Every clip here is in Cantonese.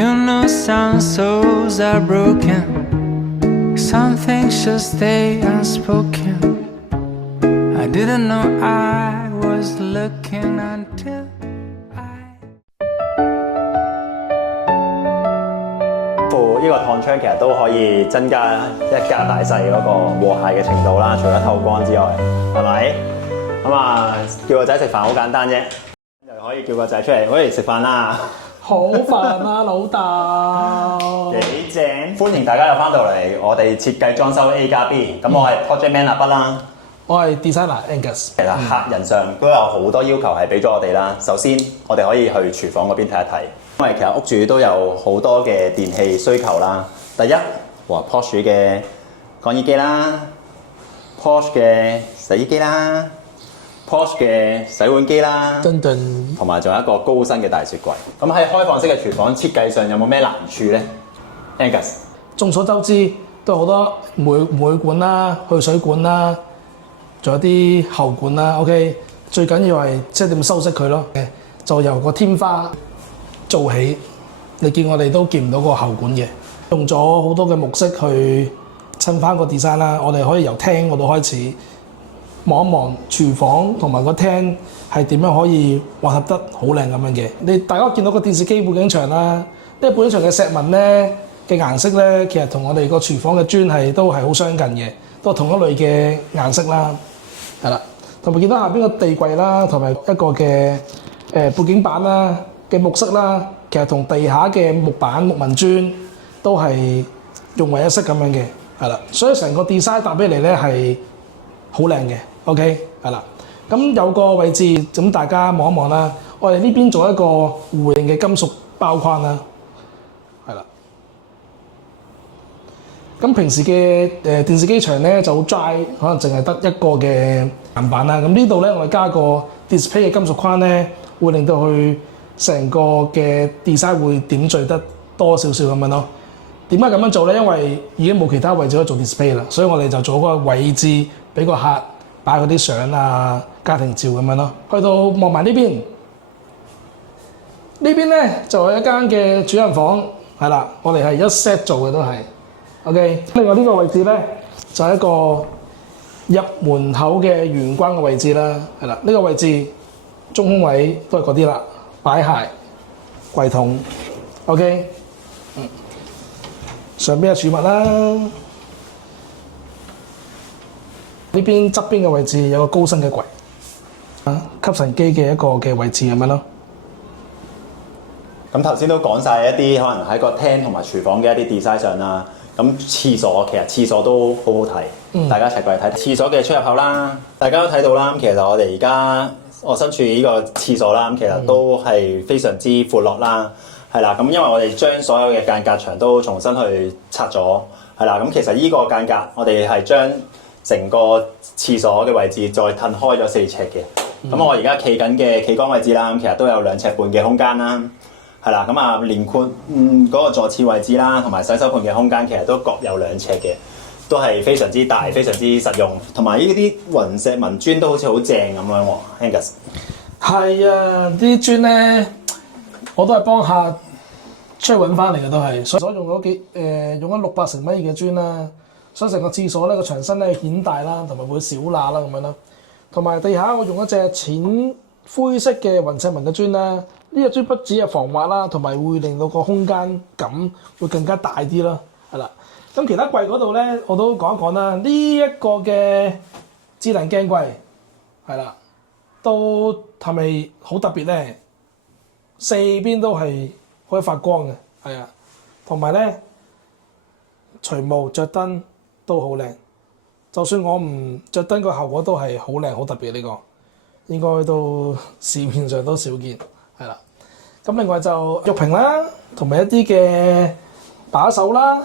You know some souls are broken, some things should stay unspoken. I didn't know I was looking until I 呢個燙窗其實都可以增加一家大細嗰個和諧嘅程度啦，除咗透光之外，係咪？咁啊，叫個仔食飯好簡單啫，就可以叫個仔出嚟，喂食飯啦！好煩啊，老豆！幾正！歡迎大家又翻到嚟我哋設計裝修 A 加 B， 咁我係 Project Man 阿筆啦，我係 Designer Angus。其實客人上都有好多要求係俾咗我哋啦。首先，我哋可以去廚房嗰邊睇一睇，因為其實屋主都有好多嘅電器需求啦。第一，哇 Porsche 嘅乾衣機啦 ，Porsche 嘅洗衣機啦。Porsche 嘅洗碗機啦，同埋仲有一個高身嘅大雪櫃。咁喺開放式嘅廚房設計上有冇咩難處咧 ？Angus， 眾所周知都有好多煤管啦、去水管啦，仲有啲喉管啦。OK， 最緊要係即係點修飾佢咯。就由個天花做起，你見我哋都見唔到個喉管嘅，用咗好多嘅木飾去襯翻個 design 啦。我哋可以由廳嗰度開始。望一望廚房同埋個廳係點樣可以混合得好靚咁樣嘅。你大家見到個電視機背景牆啦，呢個背景牆嘅石紋咧嘅顏色咧，其實同我哋個廚房嘅磚都係好相近嘅，都係同一類嘅顏色啦，係啦。同埋見到下邊個地櫃啦，同埋一個嘅背景板啦嘅木色啦，其實同地下嘅木板木紋磚都係融為一色咁樣嘅，係啦。所以成個 design 搭起嚟咧係好靚嘅。OK， 係啦，咁有個位置，咁大家望一望啦。我哋呢邊做一個弧形嘅金屬包框啦，係啦。咁平時嘅電視機牆咧就好 dry， 可能淨係得一個嘅岩板啦。咁呢度咧我哋加個 display 嘅金屬框咧，會令到佢成個嘅 design 會點綴得多少少咁樣咯。點解咁樣做咧？因為已經冇其他位置可以做 display 啦，所以我哋就做嗰個位置俾個客擺嗰啲相啊、家庭照咁樣咯。去到望埋呢邊，呢邊咧就係一間嘅主人房，係啦，我哋係一 set 做嘅都係。OK， 另外呢個位置咧就係一個入門口嘅玄關嘅位置啦，係啦，呢個位置中空位都係嗰啲啦，擺鞋、櫃桶。OK， 上邊嘅儲物啦。呢邊側邊嘅位置有個高身嘅櫃，吸塵機嘅一個嘅位置咁樣咯。咁頭先都講晒一啲可能喺個廳同埋廚房嘅一啲 design 上啦。咁廁所其實廁所都好好睇，大家一齊過嚟睇廁所嘅出入口啦。大家都睇到啦，咁其實我哋而家我身處呢個廁所啦，咁其實都係非常之闊落啦，係啦。咁因為我哋將所有嘅間隔牆都重新去拆咗，係啦。咁其實呢個間隔我哋係將成個廁所嘅位置再褪開咗4尺嘅，咁我而家企緊嘅企缸位置啦，咁其實都有2尺半嘅空間啦，係啦，咁啊連括嗰個坐廁位置啦，同埋洗手盆嘅空間其實都各有2尺嘅，都係非常之大、非常之實用，同埋呢啲雲石紋磚都好似好正咁樣喎 ，Angus。係啊，啲磚咧我都係幫客出去揾翻嚟嘅都係，所以用咗用咗600乘米嘅磚啦。所以成個廁所咧個牆身咧顯大啦，同埋會少罅啦咁樣啦。同埋地下我用一隻淺灰色嘅雲石紋嘅磚啦。呢個磚不止係防滑啦，同埋會令到個空間感會更加大啲啦。係啦，咁其他櫃嗰度咧我都講一講啦。呢一個嘅智能鏡櫃係啦，都係咪好特別咧？四邊都係可以發光嘅，係啊，同埋咧除霧着燈。都好靚，就算我唔着燈個效果都係好靚好特別呢個，應該都市面上都少見，係啦。咁另外就浴瓶啦，同埋一啲嘅把手啦，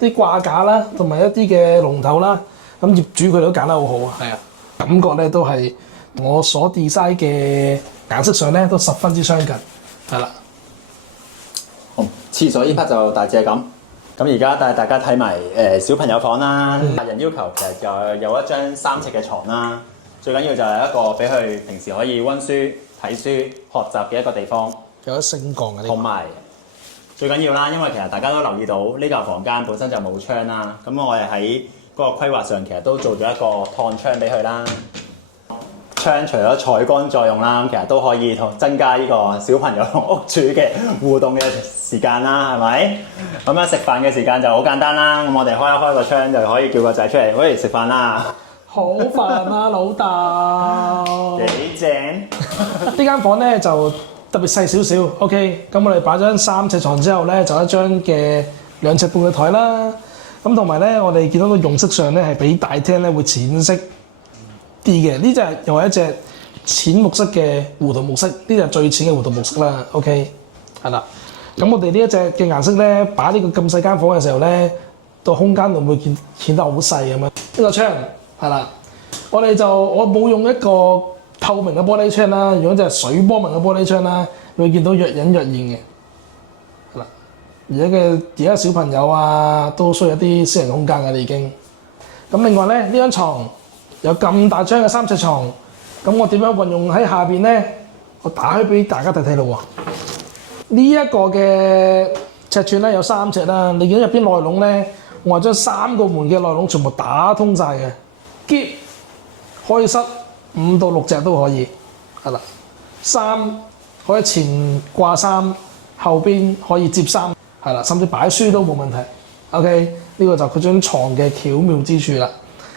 啲掛架啦，同埋一啲嘅龍頭啦，咁業主佢哋都揀得好好啊，係啊，感覺咧都係我所 design 嘅顏色上咧都十分之相近，係啦。好，廁所呢 part 就大致係咁。咁而家帶大家睇埋小朋友房啦，客人要求其實就有一張3尺嘅床啦，最緊要就係一個俾佢平時可以温書、睇書、學習嘅一個地方，有得升降嘅，同埋最緊要啦，因為其實大家都留意到呢個房間本身就冇窗啦，咁我哋喺嗰個規劃上其實都做咗一個燙窗俾佢啦。窗除咗採光作用啦，其實都可以增加呢個小朋友同屋主嘅互動嘅時間啦，係咪？咁樣食飯嘅時間就好簡單啦。咁我哋開一開個窗就可以叫個仔出嚟，喂，食飯啦！好煩啊，老豆！幾正？呢間房咧就特別細少少，OK。咁我哋擺張3尺床之後咧，就一張嘅2尺半嘅台啦。咁同埋咧，我哋見到個用色上咧係比大廳咧會淺色啲嘅。呢隻又係一隻淺木色嘅胡桃木色，呢隻最淺嘅胡桃木色啦，OK。係啦。咁我哋呢一隻嘅顏色咧，擺呢個咁細間房嘅時候咧，個空間會顯得好細咁樣。呢個窗係啦，我冇用一個透明嘅玻璃窗啦，用一隻水波紋嘅玻璃窗啦，你會見到若隱若現嘅。係啦，而家小朋友啊，都需要一啲私人空間㗎啦已經。咁另外咧，呢張床有咁大張嘅3尺床，咁我點樣運用喺下邊咧？我打開俾大家睇睇咯喎。呢一個嘅尺寸咧有3尺啦，你見到入邊內籠咧，我係將3個門嘅內籠全部打通晒嘅，篋可以塞5到6隻都可以，係啦。衫可以前掛衫，後邊可以摺衫，係啦，甚至擺書都冇問題。OK， 呢個就佢張床嘅巧妙之處啦。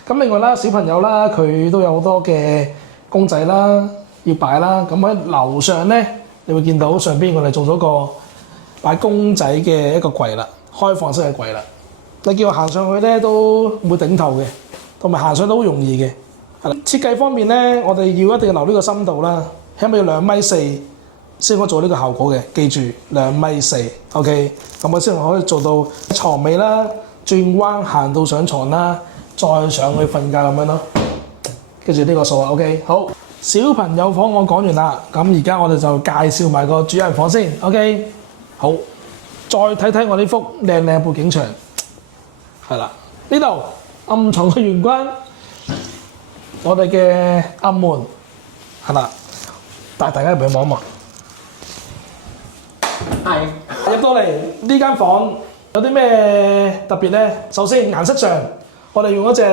咁另外啦，小朋友啦，佢都有好多嘅公仔啦要擺啦。咁喺樓上咧，你會見到上邊我哋做咗個擺公仔嘅一個櫃啦，開放式嘅櫃啦。你叫我行上去咧都唔會頂頭嘅，同埋行上都好容易嘅。係啦，設計方面咧，我哋要一定要留呢個深度啦，起碼要2.4米先可以做呢個效果嘅。記住2.4米 ，OK。咁我先可以做到床尾啦，轉彎行到上床啦，再上去瞓覺咁樣咯。記住呢個數啊 ，OK。好，小朋友房我講完啦，咁而家我哋就介紹埋個主人房先 ，OK。好，再睇睇我呢幅靚靚背景牆，係啦，呢度暗藏嘅玄關，我哋嘅暗門係啦，帶大家入去望一望。係入到嚟呢間房有啲咩特別咧？首先顏色上，我哋用一隻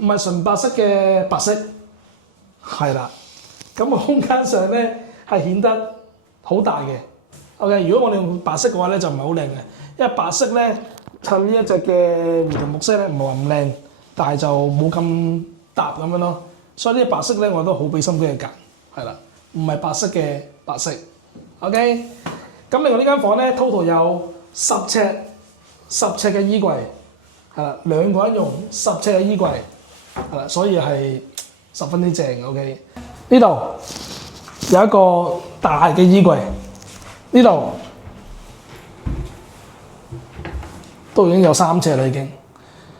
唔係純白色嘅白色，係啦。咁個空間上咧係顯得好大嘅。OK， 如果我哋用白色嘅話咧就唔係好靚嘅，因為白色咧襯呢一隻嘅胡桃木色咧唔係話咁靚，但係就冇咁搭咁樣咯。所以呢隻白色咧我都好俾心機去揀，係啦，唔係白色嘅白色。OK。咁另外呢間房咧 total 有10尺嘅衣櫃，係啦，2個人用10尺嘅衣櫃，係啦，所以係十分之正。OK， 呢度有一個大嘅衣櫃，呢度都已經有3尺啦，已經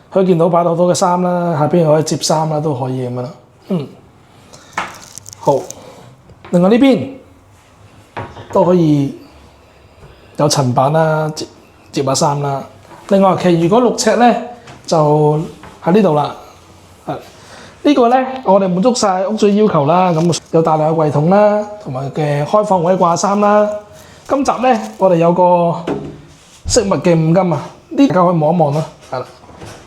可以見到擺到好多嘅衫啦，下邊可以摺衫啦，都可以咁樣啦。好，另外呢邊都可以有層板啦，摺下衫啦。另外，其餘嗰6尺咧就喺呢度啦。呢個咧，我哋滿足晒屋主要求啦。咁有大量嘅櫃桶啦，同埋嘅開放位掛衫啦。今集咧，我哋有個飾物嘅五金啊，呢大家可以望一望啦。係啦，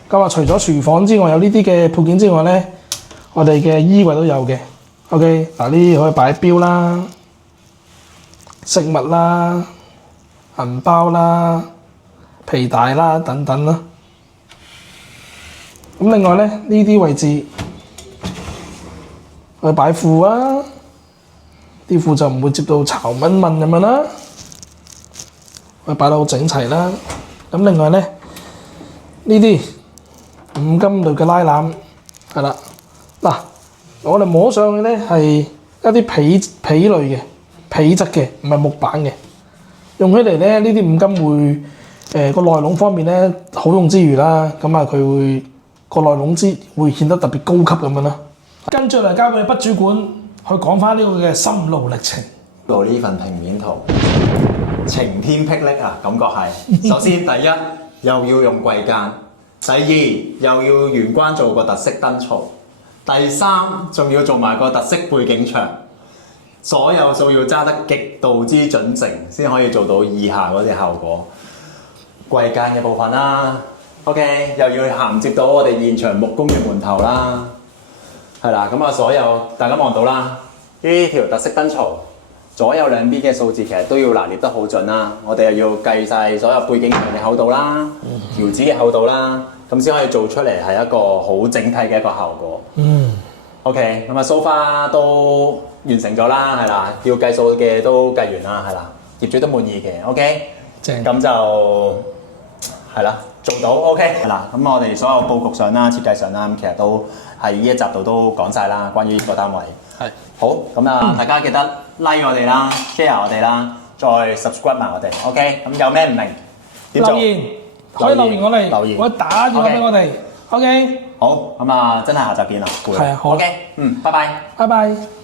咁啊，除咗廚房之外，有呢啲嘅配件之外咧，我哋嘅衣櫃都有嘅。OK， 嗱呢啲可以擺錶啦、飾物啦、銀包啦、皮帶啦等等啦。咁另外咧，呢啲位置去擺褲啊，啲褲就唔會摺到巢蚊蚊咁樣啦，去擺到好整齊啦。咁另外咧，呢啲五金類嘅拉籃係啦，嗱我哋摸上去咧係一啲皮類嘅皮質嘅，唔係木板嘅。用起嚟咧，呢啲五金會個內籠方面咧好用之餘啦，咁啊佢會個內籠會顯得特別高級咁樣啦。跟住嚟交俾筆主管去講翻呢個嘅心路歷程。到呢份平面圖，晴天霹靂啊！感覺係首先第一又要用櫃間，第二又要玄關做個特色燈槽，第三仲要做埋個特色背景牆。所有數要揸得極度之準成，先可以做到以下嗰啲效果。貴間嘅部分啦 ，OK， 又要銜接到我哋現場木工嘅門頭啦，係啦，咁啊所有大家望到啦，呢條特色燈槽左右兩邊嘅數字其實都要拿捏得好準啦，我哋又要計晒所有背景牆嘅厚度啦、條紙嘅厚度啦，咁先可以做出嚟係一個好整體嘅一個效果。OK， 咁啊 so far 都完成咗啦，係啦，要計數嘅都計完啦，係啦，業主都滿意嘅 ，OK， 正咁就係啦，做到 OK， 係啦，咁我哋所有佈局上啦、設計上啦，咁其實都喺呢一集度都講晒啦，關於呢個單位。係好，咁啊，大家記得 like 我哋啦 ，share 我哋啦，再 subscribe 埋我哋 ，OK， 咁有咩唔明點做？留言可以留言我哋，留言或者打電話俾我哋，OK，好，咁啊，真係下集見啦，攰啦係啊好，OK，拜拜。拜拜。